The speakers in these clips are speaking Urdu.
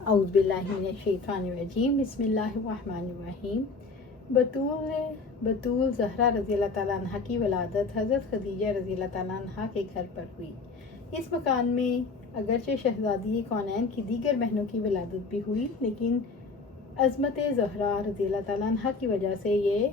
اعوذ باللہ من الشیطان الرجیم، بسم اللہ الرحمن الرحیم۔ بطول زہرا رضی اللہ تعالیٰ عنہ کی ولادت حضرت خدیجہ رضی اللہ تعالیٰ عنہ کے گھر پر ہوئی۔ اس مکان میں اگرچہ شہزادی کونین کی دیگر بہنوں کی ولادت بھی ہوئی، لیکن عظمت زہرا رضی اللہ تعالیٰ عنہ کی وجہ سے یہ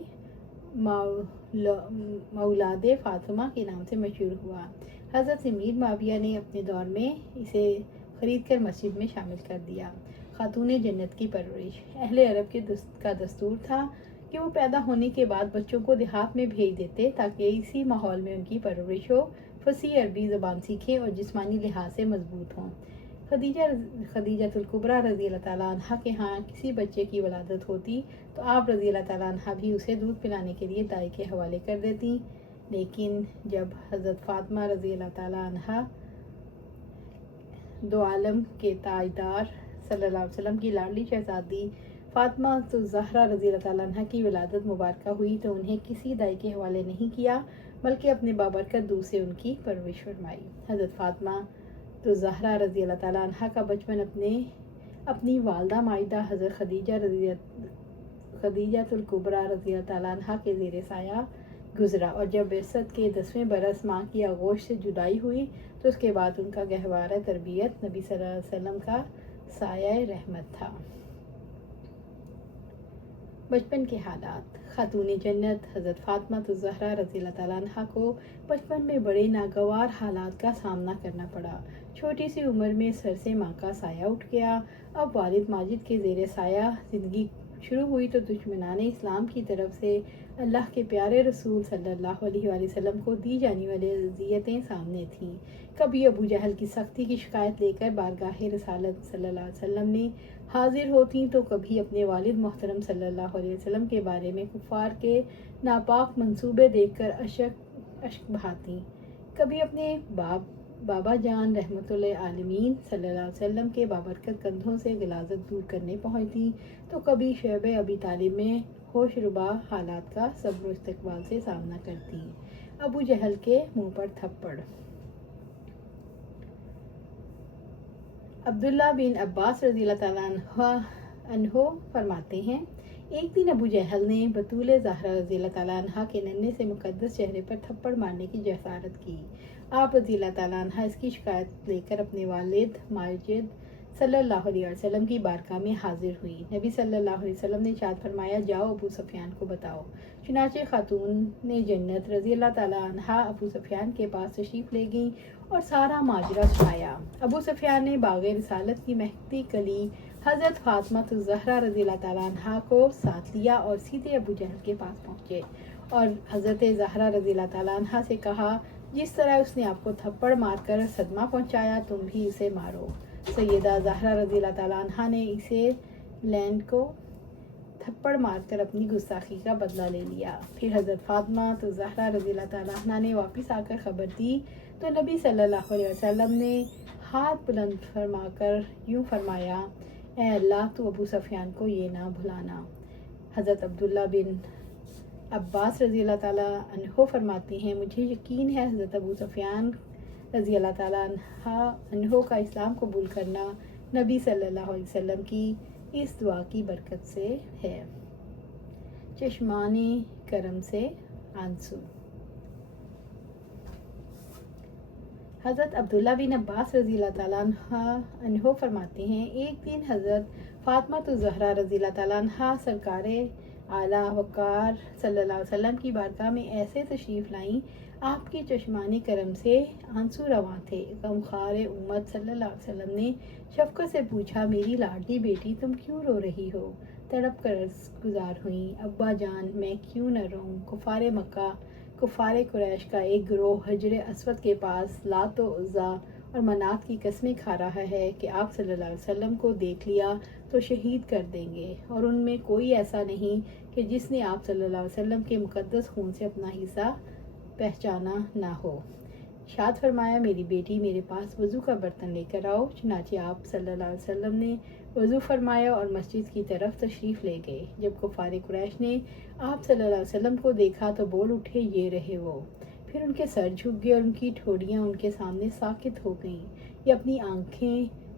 مولاد فاطمہ کے نام سے مشہور ہوا۔ حضرت امیر معاویہ نے اپنے دور میں اسے خرید کر مسجد میں شامل کر دیا۔ خاتون جنت کی پرورش۔ اہل عرب کا دستور تھا کہ وہ پیدا ہونے کے بعد بچوں کو دیہات میں بھیج دیتے تاکہ اسی ماحول میں ان کی پرورش ہو، فصیح عربی زبان سیکھیں اور جسمانی لحاظ سے مضبوط ہوں۔ خدیجہ الکبریٰ رضی اللہ تعالیٰ عنہ کے ہاں کسی بچے کی ولادت ہوتی تو آپ رضی اللہ تعالیٰ عنہ بھی اسے دودھ پلانے کے لیے دائی کے حوالے کر دیتی، لیکن جب حضرت فاطمہ رضی اللہ تعالیٰ عنہ دو عالم کے تاجدار صلی اللہ علیہ وسلم کی لاڈلی شہزادی فاطمہ الزہرا رضی اللہ تعالیٰ عنہ کی ولادت مبارکہ ہوئی تو انہیں کسی دائی کے حوالے نہیں کیا بلکہ اپنے بابرکت دودھ سے ان کی پرورش فرمائی۔ حضرت فاطمہ الزہرا رضی اللہ تعالیٰ عنہ کا بچپن اپنی والدہ مائدہ حضرت خدیجہ الکبریٰ رضی اللہ تعالیٰ عنہ کے زیر سایہ گزرا، اور جب بعثت کے 10ویں برس ماں کی آغوش سے جدائی ہوئی تو اس کے بعد ان کا گہوارہ تربیت نبی صلی اللہ علیہ وسلم کا سایہ رحمت تھا۔ بچپن کے حالات۔ خاتون جنت حضرت فاطمہ الزہرا رضی اللہ تعالیٰ عنہ کو بچپن میں بڑے ناگوار حالات کا سامنا کرنا پڑا۔ چھوٹی سی عمر میں سر سے ماں کا سایہ اٹھ گیا۔ اب والد ماجد کے زیر سایہ زندگی شروع ہوئی تو دشمنان اسلام کی طرف سے اللہ کے پیارے رسول صلی اللہ علیہ وآلہ وسلم کو دی جانے والی اذیتیں سامنے تھیں۔ کبھی ابو جہل کی سختی کی شکایت لے کر بارگاہ رسالت صلی اللہ علیہ وسلم نے حاضر ہوتی تو کبھی اپنے والد محترم صلی اللہ علیہ وسلم کے بارے میں کفار کے ناپاک منصوبے دیکھ کر اشک بہاتی، کبھی اپنے بابا جان رحمت اللہ عالمین صلی اللہ علیہ وسلم کے بابرکت کندھوں سے غلاظت دور کرنے پہنچتی تو کبھی شعب ابی طالب میں ہوش ربا حالات کا صبر و استقبال سے سامنا کرتی۔ ابو جہل کے منہ پر تھپڑ۔ عبداللہ بن عباس رضی اللہ تعالیٰ عنہ فرماتے ہیں، ایک دن ابو جہل نے بطول زہرا رضی اللہ تعالیٰ عنہ کے ننھے سے مقدس چہرے پر تھپڑ مارنے کی جسارت کی۔ آپ رضی اللہ تعالیٰ عنہ اس کی شکایت لے کر اپنے والد ماجد صلی اللہ علیہ وسلم کی بارگاہ میں حاضر ہوئی۔ نبی صلی اللہ علیہ وسلم نے ارشاد فرمایا، جاؤ ابو سفیان کو بتاؤ۔ چنانچہ خاتون جنت رضی اللہ تعالیٰ عنہ ابو سفیان کے پاس تشریف لے گئیں اور سارا ماجرا سنایا۔ ابو سفیان نے باغ رسالت کی مہکتی کلی حضرت فاطمہ الزہرا رضی اللہ تعالیٰ عنہ کو ساتھ لیا اور سیدھے ابو جہل کے پاس پہنچے اور حضرت زہرا رضی اللہ تعالیٰ عنہ سے کہا، جس طرح اس نے آپ کو تھپڑ مار کر صدمہ پہنچایا تم بھی اسے مارو۔ سیدہ زہرا رضی اللہ تعالیٰ عنہ نے اسے لینڈ کو تھپڑ مار کر اپنی گستاخی کا بدلہ لے لیا۔ پھر حضرت فاطمہ الزہرا رضی اللہ تعالیٰ عنہ نے واپس آ کر خبر دی تو نبی صلی اللہ علیہ وسلم نے ہاتھ بلند فرما کر یوں فرمایا، اے اللہ تو ابو سفیان کو یہ نہ بھلانا۔ حضرت عبداللہ بن عباس رضی اللہ تعالیٰ عنہ فرماتے ہیں، مجھے یقین ہے حضرت ابو سفیان رضی اللہ تعالیٰ عنہ کا اسلام قبول کرنا نبی صلی اللہ علیہ وسلم کی اس دعا کی برکت سے ہے۔ چشمان کرم سے آنسو۔ حضرت عبداللہ بن عباس رضی اللہ تعالیٰ عنہ فرماتے ہیں، ایک دن حضرت فاطمہ الزہرا رضی اللہ تعالیٰ عنہ سرکار اعلیٰ وقار صلی اللہ علیہ وسلم کی بارگاہ میں ایسے تشریف لائیں، آپ کے چشمان کرم سے آنسو رواں تھے۔ غمخوار امت صلی اللہ علیہ وسلم نے شفقت سے پوچھا، میری لاڈلی بیٹی تم کیوں رو رہی ہو؟ تڑپ کر گزار ہوئیں، ابا جان میں کیوں نہ روں؟ کفار مکہ، کفار قریش کا ایک گروہ حجر اسود کے پاس لات و عزیٰ اور منات کی قسمیں کھا رہا ہے کہ آپ صلی اللہ علیہ وسلم کو دیکھ لیا تو شہید کر دیں گے، اور ان میں کوئی ایسا نہیں کہ جس نے آپ صلی اللہ علیہ وسلم کے مقدس خون سے اپنا حصہ پہچانا نہ ہو۔ ارشاد فرمایا، میری بیٹی میرے پاس وضو کا برتن لے کر آؤ۔ چنانچہ آپ صلی اللہ علیہ وسلم نے وضو فرمایا اور مسجد کی طرف تشریف لے گئے۔ جب کفار قریش نے آپ صلی اللہ علیہ وسلم کو دیکھا تو بول اٹھے، یہ رہے وہ۔ پھر ان کے سر جھک گئے اور ان کی ٹھوڑیاں ان کے سامنے ساکت ہو گئیں۔ یہ اپنی آنکھیں